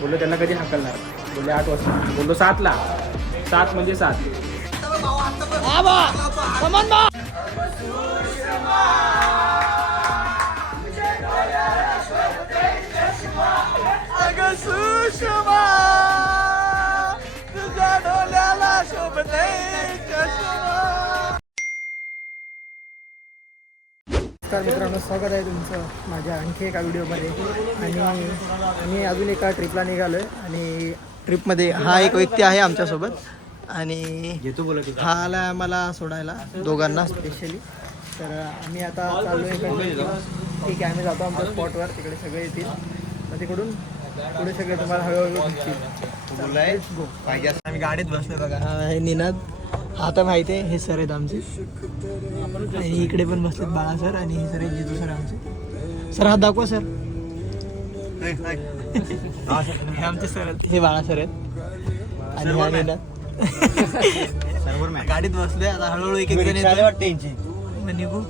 बोललो त्यांना कधी हाकलणार, बोलले 8 वाजता. बोललो 7ला. 7 म्हणजे 7. नमस्कार मित्रांनो, स्वागत आहे तुमचं माझ्या आणखी एका व्हिडिओमध्ये. आणि आम्ही अजून एका ट्रिपला निघालो आहे. आणि ट्रिपमध्ये हा एक व्यक्ती आहे आमच्यासोबत. आणि हा आला आम्हाला सोडायला, दोघांना स्पेशली. तर आम्ही आता चाललो आहे. ठीक आहे, आम्ही जातो आमच्या स्पॉटवर. तिकडे सगळे येतील, तर तिकडून पुढे सगळे तुम्हाला हळूहळू दिसतील. आम्ही गाडीत बसलो बघा. हे निनाद, हा तर माहिती आहे, हे सर आहेत आमचे. आणि इकडे पण बसलेत बाळा सर, आणि हे सर आहेत जितू सर आमचे. सर हात दाखवा सर. हे आमचे सर आहेत, हे बाळा सर आहेत. आणि हा निनाद. गाडीत बसले, आता हळूहळू एक एक जण निघू.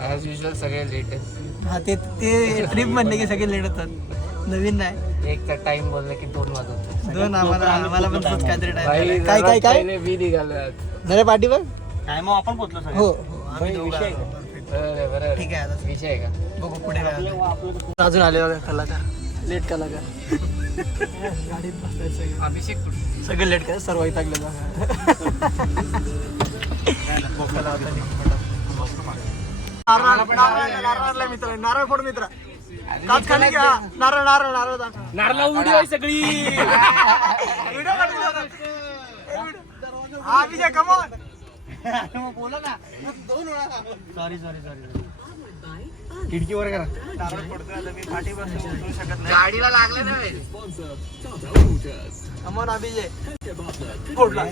ॲज युजल सगळे लेटेस्ट. हा ते ट्रिप म्हणले की सगळे लेट होतात, नवीन नाही. एक तर टाइम बोलले की 2 वाजत. 2 आम्हाला पण तोच काहीतरी टाइम. काय मी निघालो झालं पाठी बघ. काय मग आपण पोहोचलो सगळे. हो बरं ठीक आहे. आता विषय आहे का? बघू पुढे काय होतं. अजून आले बघा कलाकार, लेट कलाकार. गाडीत बसतात सगळे. अभिषेक कुठे? सगळे लेट काय, सर्व टाकले मित्र. नारळ फोड मित्र. काच खाली घ्या. नारळ नारळ नारळ नारळा व्हिडिओ आहे सगळी. हा विजय कमॉन. बोला ना. सॉरी खिडकीवर करा. नारळ फोडतोय आता मी, पाठी बसून उतरू शकत नाही. गाडीला लागले ना. कमॉन अभिजय. फोडला.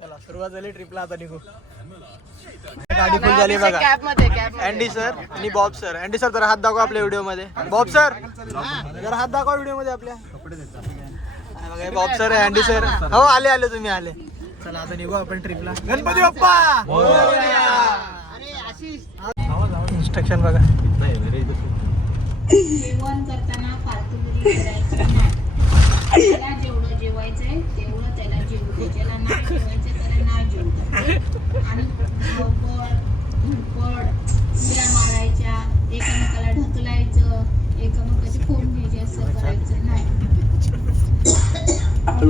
चला सुरुवात झाली ट्रिपला, आता निघू. गाडी फुल झाली बघा. अँडी सर आणि बॉब सर. अँडी सर जरा हात दाखवा आपल्या व्हिडिओ मध्ये. बॉब सर जरा हात दाखवा व्हिडिओ मध्ये आपल्या. बघा बॉब सर आहे, अँडी सर. हो आले तुम्ही आले. चला आता निघू आपण ट्रिपला. गणपती बाप्पा. इन्स्ट्रक्शन बघा. जेवण करताना फालतूगिरी करायची नाही. त्याला जेवढं जेवायचंय तेवढं त्याला जेवू दे. ज्याला नाही जेवायचं त्याला नाही जेवू दे. आणि धावपळ धुडपड उड्या मारायच्या, एकमेकाला ढकलायचं, एकमेकाची फोन घ्यायची, असं करायचं नाही.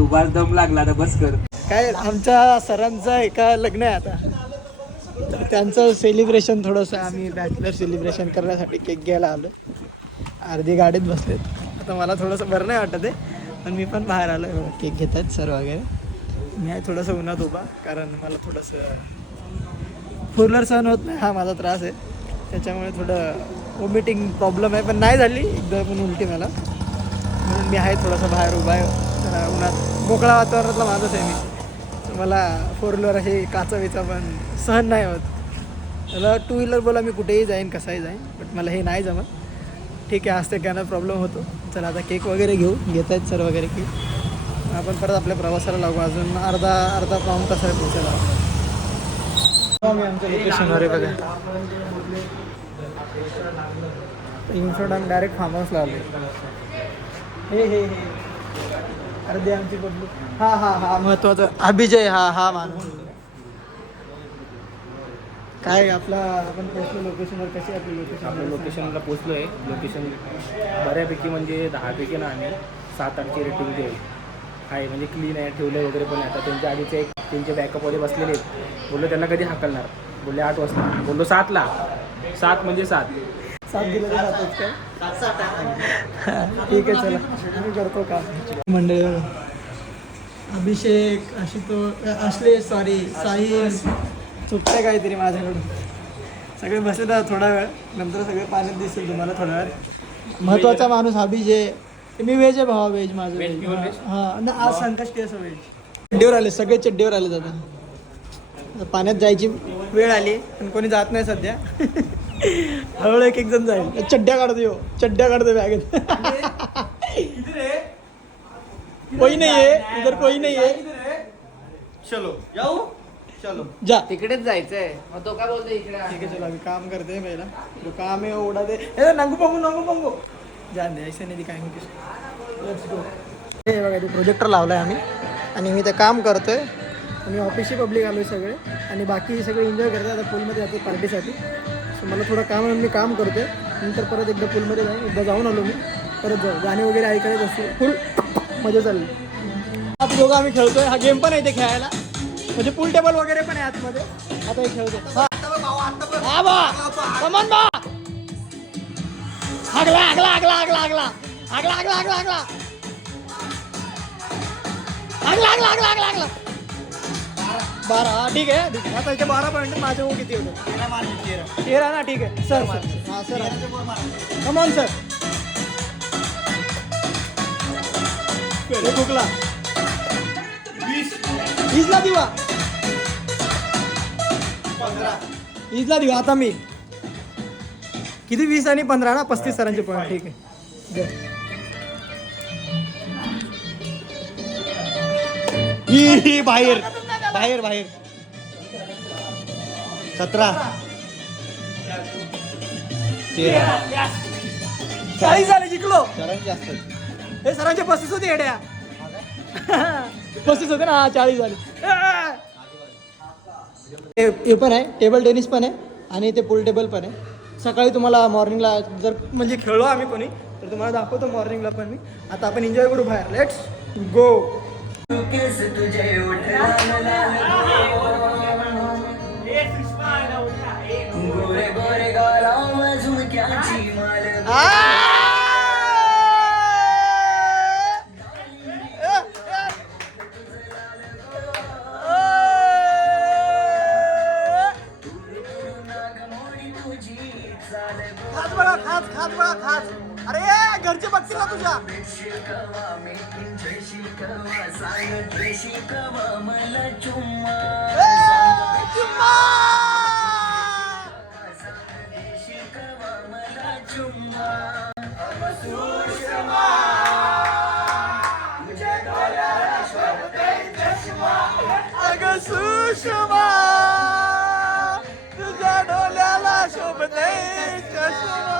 उभार दम लागला तर बस कर. काय आमच्या सरांचं एका लग्न आहे आता, तर त्यांचं सेलिब्रेशन थोडंसं आम्ही बॅचलर सेलिब्रेशन करण्यासाठी केक घ्यायला आलो. अर्धी गाडीत बसलेत. आता मला थोडंसं बरं नाही वाटत आहे, पण मी पण बाहेर आलो आहे. केक घेत आहेत सर वगैरे. मी आहे थोडंसं उन्हात उभा, कारण मला थोडंसं फोरलर सहन होत नाही, हा माझा त्रास आहे. त्याच्यामुळे थोडं वॉमिटिंग प्रॉब्लेम आहे, पण नाही झाली एकदा पण उलटी मला, म्हणून मी आहे थोडंसं बाहेर उभा आहे. जरा उन्हात मोकळा वातावरणातला माणूस आहे मी. तर मला फोर व्हीलर अशी काचाविचा पण सहन नाही होत. त्याला 2 व्हीलर बोला मी कुठेही जाईन, कसाही जाईन, बट मला हे नाही जमत. ठीक आहे, असते काय प्रॉब्लेम होतो. चला आता केक वगैरे घेत आहेत सर वगैरे केक. आपण परत आपल्या प्रवासाला लागू. अजून अर्धा पाऊण तास आहे पोचायला. मी आमचं लोकेशनवर आहे बघा. इन्स्टॉट आम्ही डायरेक्ट फार्म हाऊसला आलो. हे अर्धे आमची बदलू. हा महत्वाचं अभिजय. हा माणूस काय आपला. आपण पोहोचलो लोकेशनवर. कशी आपली लोकेशन? आपल्या लोकेशनला पोचलो आहे. लोकेशन बऱ्यापैकी म्हणजे 10 पैकी ना आम्ही 7-8ची रेटिंग देईल आहे. म्हणजे क्लीन आहे, ठेवले वगैरे पण आहे. आता त्यांच्या आधीचे त्यांचे बॅकअपवाले बसलेले आहेत. बोललो त्यांना कधी हाकलणार, बोलले 8 वाजता. बोललो 7ला. 7 म्हणजे 7. 7 दिलं तर जातोच काय. ठीक आहे चला मी करतो का. मंडळी अभिषेक, असले सॉरी साहिल, चुकतं काहीतरी माझ्याकडून. सगळे बसले तर थोडा वेळ, नंतर सगळे पाण्यात दिसतील तुम्हाला थोड्या वेळ. महत्त्वाचा माणूस अभिजय. मी व्हेज आहे भावा, व्हेज माझं व्हेज. हां ना, आज संकष्टी असं व्हेज. चड्डीवर आले सगळे, चड्डीवर आले. आता पाण्यात जायची वेळ आली, पण कोणी जात नाही सध्या. हळूहळू एक जण जाईल. चड्ड्या काढतो बॅगेत. कोई नहीं है इधर, कोई नहीं है. चलो जाऊ. चलो जा तिकडेच जायचंय मग तो काय बोलतो इकडे ठीक आहे चलो अभी काम करते हैं पहिला जो काम है उडा दे ए नंगू पंगू जान दे ऐसे नाही दिखाएंगे लेट्स गो हे बघा ते प्रोजेक्टर लावलाय आम्ही आणि मी ते काम करतोय आणि ऑफिसची पब्लिक आलोय सगळे आणि बाकी सगळे एन्जॉय करतात आता पूलमध्ये जातो पार्टीसाठी सो मला थोडं काम आहे मी काम करतोय नंतर परत एकदा पूलमध्ये जाईन एकदा जाऊन आलो मी परत जाऊ गाणे वगैरे ऐकायला असतील फुल मजा चालली आता दोघं आम्ही खेळतोय हा गेम पण आहे ते खेळायला म्हणजे पूल टेबल वगैरे पण आहे आतमध्ये आता हे खेळतोय हा बा कमन बा आगला आगला आगला आगला आगला आगला आगला आगला आगला आगला आगला आगला आगला आगला 12 हा ठीक आहे आता इथे 12 पॉईंट माझे हो किती होतं 13 ना ठीक आहे सर हा सर कमॉन सर कुकला 20 ला दिवा 20 ला दिवा आता मी किती 20 आणि 15 ना 35 सरांचे पॉईंट ठीक आहे ही बाहेर बाहेर बाहेर 17 40 झाले जिंकलो हे सरांचे 35 होते येड्या 35 होते ना हा 40 झाले हे पण आहे टेबल टेनिस पण आहे आणि ते पूल टेबल पण आहे सकाळी तुम्हाला मॉर्निंगला जर म्हणजे खेळलो आम्ही कोणी तर तुम्हाला दाखवतो मॉर्निंगला पण मी आता आपण एन्जॉय करू बाहेर लेट्स गो खात बघा खात बघा खात अरे घरचे बघतील ना तुझ्या अगं सुषमा तुझ्या डोल्याला शोभते चष्मा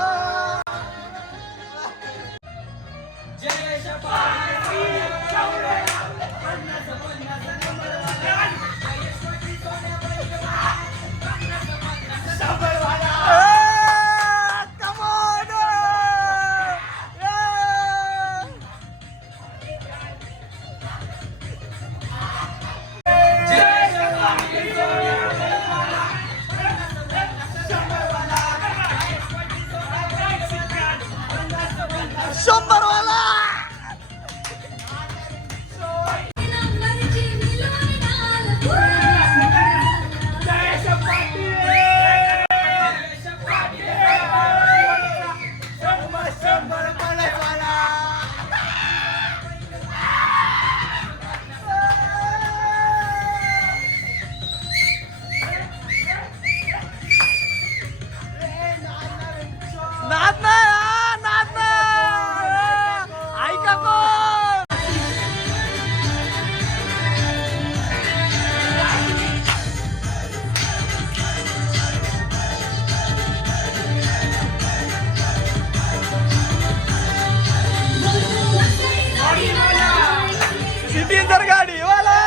सिटींदर गाडी वाला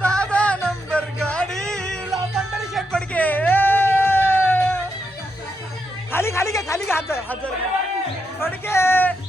दादा नंबर गाडीला पंढरी शेट पडके खाली खाली घ्या हात पडके